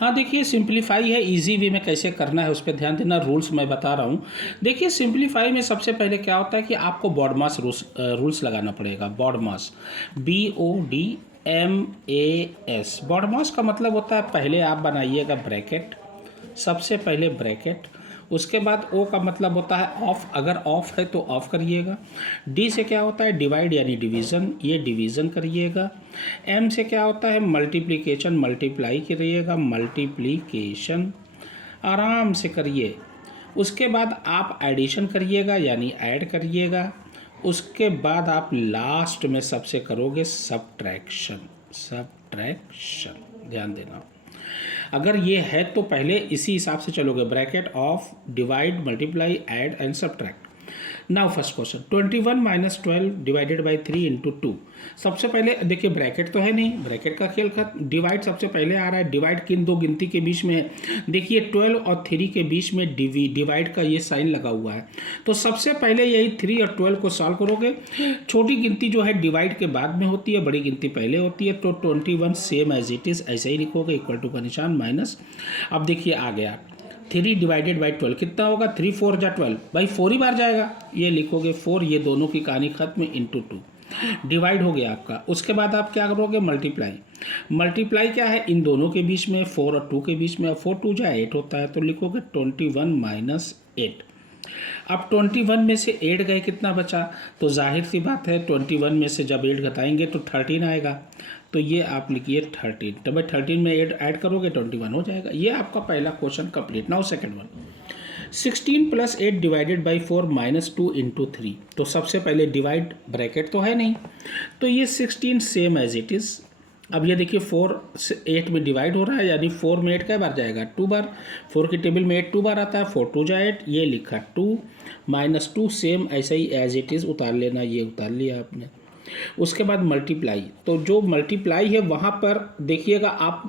हाँ देखिए, सिंप्लीफाई है, इजी वे में कैसे करना है उस पर ध्यान देना, रूल्स मैं बता रहा हूँ। देखिए सिंप्लीफाई में सबसे पहले क्या होता है कि आपको बॉड मास रूल्स लगाना पड़ेगा। बॉड मास, BODMAS, बॉड मास का मतलब होता है, पहले आप बनाइएगा ब्रैकेट, सबसे पहले ब्रैकेट, उसके बाद ओ का मतलब होता है ऑफ, अगर ऑफ है तो ऑफ करिएगा। डी से क्या होता है डिवाइड यानी डिवीज़न, ये डिवीज़न करिएगा। एम से क्या होता है मल्टीप्लिकेशन, मल्टीप्लाई करिएगा, मल्टीप्लिकेशन आराम से करिए। उसके बाद आप एडिशन करिएगा यानी ऐड करिएगा। उसके बाद आप लास्ट में सबसे करोगे सब्ट्रैक्शन, सब्ट्रैक्शन ध्यान देना। अगर ये है तो पहले इसी हिसाब से चलोगे, bracket of, divide, multiply, add and subtract. Now first question, 21 - 12 divided by 3 into 2। सबसे पहले देखिए ब्रैकेट तो है नहीं, ब्रैकेट का खेल खत्म। डिवाइड सबसे पहले आ रहा है, डिवाइड किन दो गिनती के बीच में है, देखिए 12 और 3 के बीच में डिवाइड का ये साइन लगा हुआ है। तो सबसे पहले यही 3 और 12 को सॉल्व करोगे। छोटी गिनती जो है डिवाइड के बाद में होती है, बड़ी गिनती पहले होती है। तो 21 सेम एज इट इज़ ऐसे ही लिखोगे, इक्वल टू का निशान माइनस। अब देखिए आ गया 3 डिवाइडेड बाई 12 कितना होगा, 3 4 जा 12, भाई 4 ही बार जाएगा, ये लिखोगे 4, ये दोनों की कहानी खत्म, इंटू 2 डिवाइड हो गया आपका। उसके बाद आप क्या करोगे मल्टीप्लाई, मल्टीप्लाई क्या है इन दोनों के बीच में, 4 और 2 के बीच में, 4 2 जा 8 होता है, तो लिखोगे 21 माइनस 8। अब 21 में से 8 गए कितना बचा, तो जाहिर सी बात है 21 में से जब 8 घटाएंगे तो 13 आएगा, तो ये आप लिखिए 13। तो भाई 13 में 8 ऐड करोगे 21 हो जाएगा। ये आपका पहला question complete. Now second one, 16 + 8 divided by 4 - 2 into 3। तो सबसे पहले डिवाइड, ब्रैकेट तो है नहीं, तो ये 16 सेम एज इट इज़। अब ये देखिए 4 से 8 में डिवाइड हो रहा है, यानी 4 में 8 कई बार जाएगा, 2 बार। 4 की टेबल में 8 2 बार आता है, 4 2 जा 8, ये लिखा 2 - 2 सेम ऐसा ही एज इट इज़ उतार लेना, ये उतार लिया आपने। उसके बाद मल्टीप्लाई, तो जो मल्टीप्लाई है वहाँ पर देखिएगा आप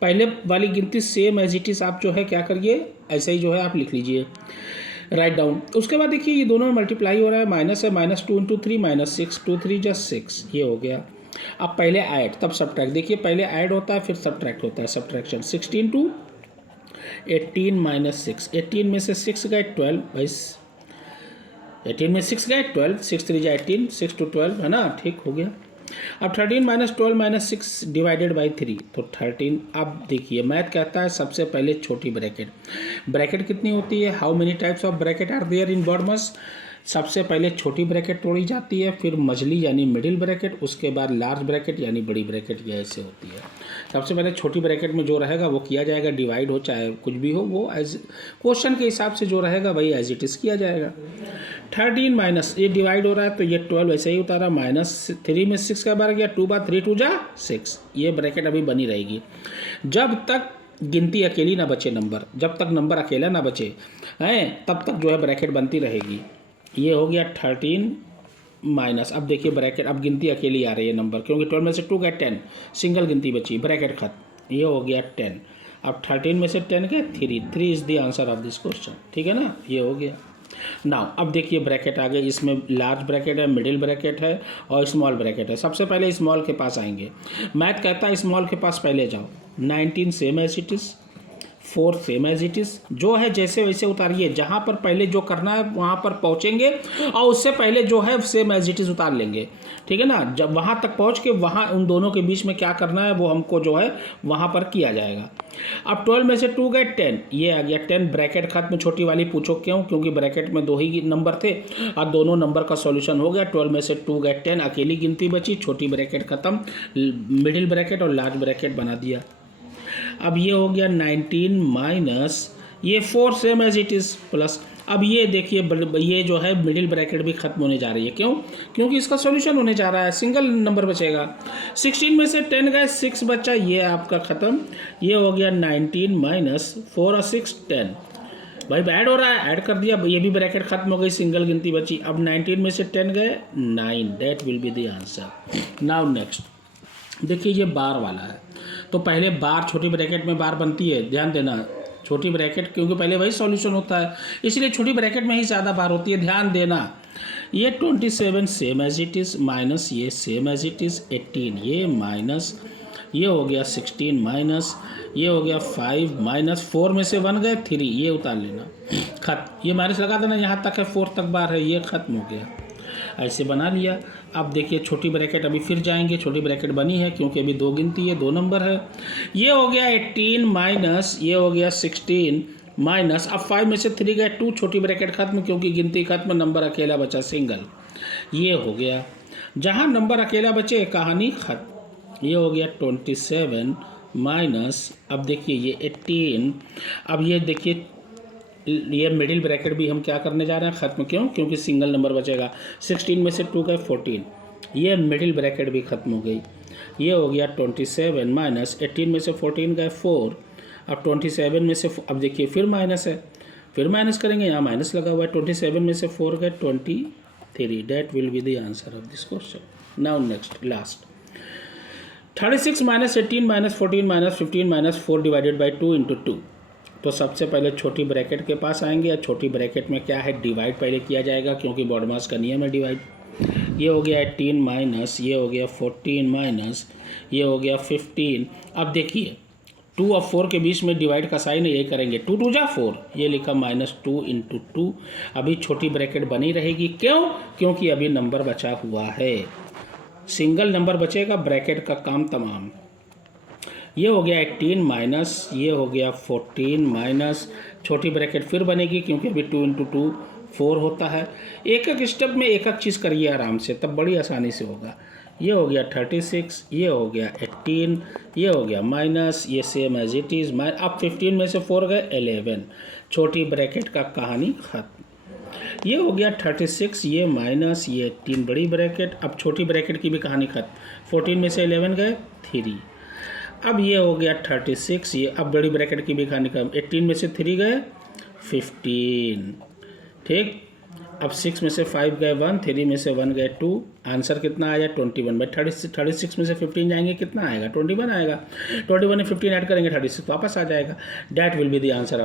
पहले वाली गिनती सेम एज इट इज़ आप जो है क्या करिए, ऐसा ही जो है आप लिख लीजिए, राइट डाउन। उसके बाद देखिए ये दोनों में मल्टीप्लाई हो रहा है, माइनस है, -2 इंटू 3 -6, 2 3 जा 6, ये हो गया। अब पहले ऐड तब सब्ट्रैक्ट, देखिए पहले ऐड होता है फिर सब्ट्रैक्ट होता है, सब्ट्रैक्शन 16 टू 18 - 6, 18 में से 6 गए 12, भाई 18 में 6 गए 12, 6 3 जा 18, 6 to 12 है ना, ठीक हो गया। अब 13 - 12 - 6 डिवाइडेड बाई 3, तो 13। अब देखिए मैथ कहता है सबसे पहले छोटी ब्रैकेट, ब्रैकेट कितनी होती है, how many types of bracket are there in BODMAS. सबसे पहले छोटी ब्रैकेट तोड़ी जाती है, फिर मझली यानी मिडिल ब्रैकेट, उसके बाद लार्ज ब्रैकेट यानी बड़ी ब्रैकेट, ये ऐसे होती है। सबसे पहले छोटी ब्रैकेट में जो रहेगा वो किया जाएगा, डिवाइड हो चाहे कुछ भी हो, वो एज क्वेश्चन के हिसाब से जो रहेगा वही एज इट इज़ किया जाएगा। 13 माइनस, ये डिवाइड हो रहा है तो ये 12 ऐसे ही उतारा, -3 में 6 का बार गया, 2 बार 3 2 जा 6, ये ब्रैकेट अभी बनी रहेगी जब तक गिनती अकेली ना बचे, नंबर जब तक नंबर अकेला ना बचे हैं तब तक जो है ब्रैकेट बनती रहेगी। ये हो गया 13 माइनस, अब देखिए ब्रैकेट, अब गिनती अकेली आ रही है नंबर, क्योंकि 12 में से 2 गए 10, सिंगल गिनती बची, ब्रैकेट खत्म, ये हो गया 10। अब 13 में से 10 गए 3 is the answer of this question, ठीक है ना, ये हो गया। नाउ अब देखिए ब्रैकेट आ गए, इसमें लार्ज ब्रैकेट है, मिडिल ब्रैकेट है और स्मॉल ब्रैकेट है। सबसे पहले स्मॉल के पास आएंगे, मैथ कहता है स्मॉल के पास पहले जाओ, 19 same as it is, 4 same as it is, जो है जैसे वैसे उतारिए, जहाँ पर पहले जो करना है वहाँ पर पहुँचेंगे और उससे पहले जो है सेम एज इट इज़ उतार लेंगे, ठीक है ना। जब वहाँ तक पहुँच के वहाँ उन दोनों के बीच में क्या करना है वो हमको जो है वहाँ पर किया जाएगा। अब 12 में से 2 गए 10, ये आ गया 10, ब्रैकेट खत्म, छोटी वाली पूछो क्यों, क्योंकि ब्रैकेट में 2 ही नंबर थे और दोनों नंबर का सॉल्यूशन हो गया। 12 में से 2 गए 10, अकेली गिनती बची, छोटी ब्रैकेट खत्म, मिडिल ब्रैकेट और लार्ज ब्रैकेट बना दिया। अब ये हो गया 19 माइनस ये 4 same as it is plus, अब ये देखिए ये जो है मिडिल ब्रैकेट भी खत्म होने जा रही है, क्यों, क्योंकि इसका सॉल्यूशन होने जा रहा है, सिंगल नंबर बचेगा। 16 में से 10 गए 6 बचा, ये आपका ख़त्म, ये हो गया 19 माइनस 4 और 6 10, भाई ऐड हो रहा है, ऐड कर दिया, ये भी ब्रैकेट खत्म हो गई, सिंगल गिनती बची। अब 19 में से 10 गए 9, that will be the answer. Now next देखिए ये बार वाला है, तो पहले बार छोटी ब्रैकेट में बार बनती है, ध्यान देना, छोटी ब्रैकेट क्योंकि पहले वही सॉल्यूशन होता है इसलिए छोटी ब्रैकेट में ही ज़्यादा बार होती है, ध्यान देना। ये 27 same as it is minus ये सेम एज इट इज़ 18, ये माइनस ये हो गया 16 माइनस, ये हो गया 5 माइनस 4 में से 1 गए 3, ये उतार लेना, खत्म। ये माइनस लगा देना, यहाँ तक है 4 तक बार है, ये खत्म हो गया। ऐसे बना लिया। अब देखिए छोटी ब्रैकेट अभी फिर जाएंगे, छोटी ब्रैकेट बनी है क्योंकि अभी 2 गिनती है, 2 नंबर है। ये हो गया 18 माइनस, ये हो गया 16 माइनस, अब 5 में से 3 गए 2, छोटी ब्रैकेट खत्म क्योंकि गिनती खत्म, नंबर अकेला बचा सिंगल। ये हो गया, जहाँ नंबर अकेला बचे कहानी खत्म। ये हो गया 27 माइनस, अब देखिए ये 18, अब ये देखिए ये मिडिल ब्रैकेट भी हम क्या करने जा रहे हैं, ख़त्म। क्यों? क्योंकि सिंगल नंबर बचेगा। 16 में से 2 गए 14, ये मिडिल ब्रैकेट भी ख़त्म हो गई। ये हो गया 27 माइनस 18 में से 14 गए 4, अब 27 में से अब देखिए फिर माइनस है, फिर माइनस करेंगे, यहाँ माइनस लगा हुआ है। 27 में से 4 गए 23, that will be the answer of this question. Now next last 36 minus 18 minus 14 minus 15 minus 4 divided by 2 into 2। तो सबसे पहले छोटी ब्रैकेट के पास आएंगे, या छोटी ब्रैकेट में क्या है, डिवाइड पहले किया जाएगा क्योंकि बॉडमास का नियम है डिवाइड। ये हो गया 18 माइनस, ये हो गया 14 माइनस, ये हो गया 15। अब देखिए 2 और 4 के बीच में डिवाइड का साइन है, यही करेंगे, 2 2 जा 4, ये लिखा -2 इंटू 2। अभी छोटी ब्रैकेट बनी रहेगी, क्यों? क्योंकि अभी नंबर बचा हुआ है, सिंगल नंबर बचेगा, ब्रैकेट का काम तमाम। ये हो गया 18 माइनस, ये हो गया 14 माइनस, छोटी ब्रैकेट फिर बनेगी क्योंकि अभी 2 इंटू 2 4 होता है। एक एक स्टेप में एक एक चीज़ करिए आराम से, तब बड़ी आसानी से होगा। ये हो गया 36, ये हो गया 18, ये हो गया माइनस, ये सेम एज इट इज़। अब 15 में से 4 गए 11, छोटी ब्रैकेट का कहानी खत्म। ये हो गया 36, ये माइनस, ये 3 बड़ी ब्रैकेट, अब छोटी ब्रैकेट की भी कहानी खत्म। 14 में से 11 गए 3, अब ये हो गया 36, ये अब बड़ी ब्रैकेट की भी कहानी खत्म। 18 में से 3 गए 15, ठीक। अब 6 में से 5 गए 1, 3 में से 1 गए 2, आंसर कितना आया 21 बाई 36 में से 15 जाएंगे कितना आएगा 21 आएगा। 21 में 15 ऐड करेंगे 36 वापस आ जाएगा। That will be the answer of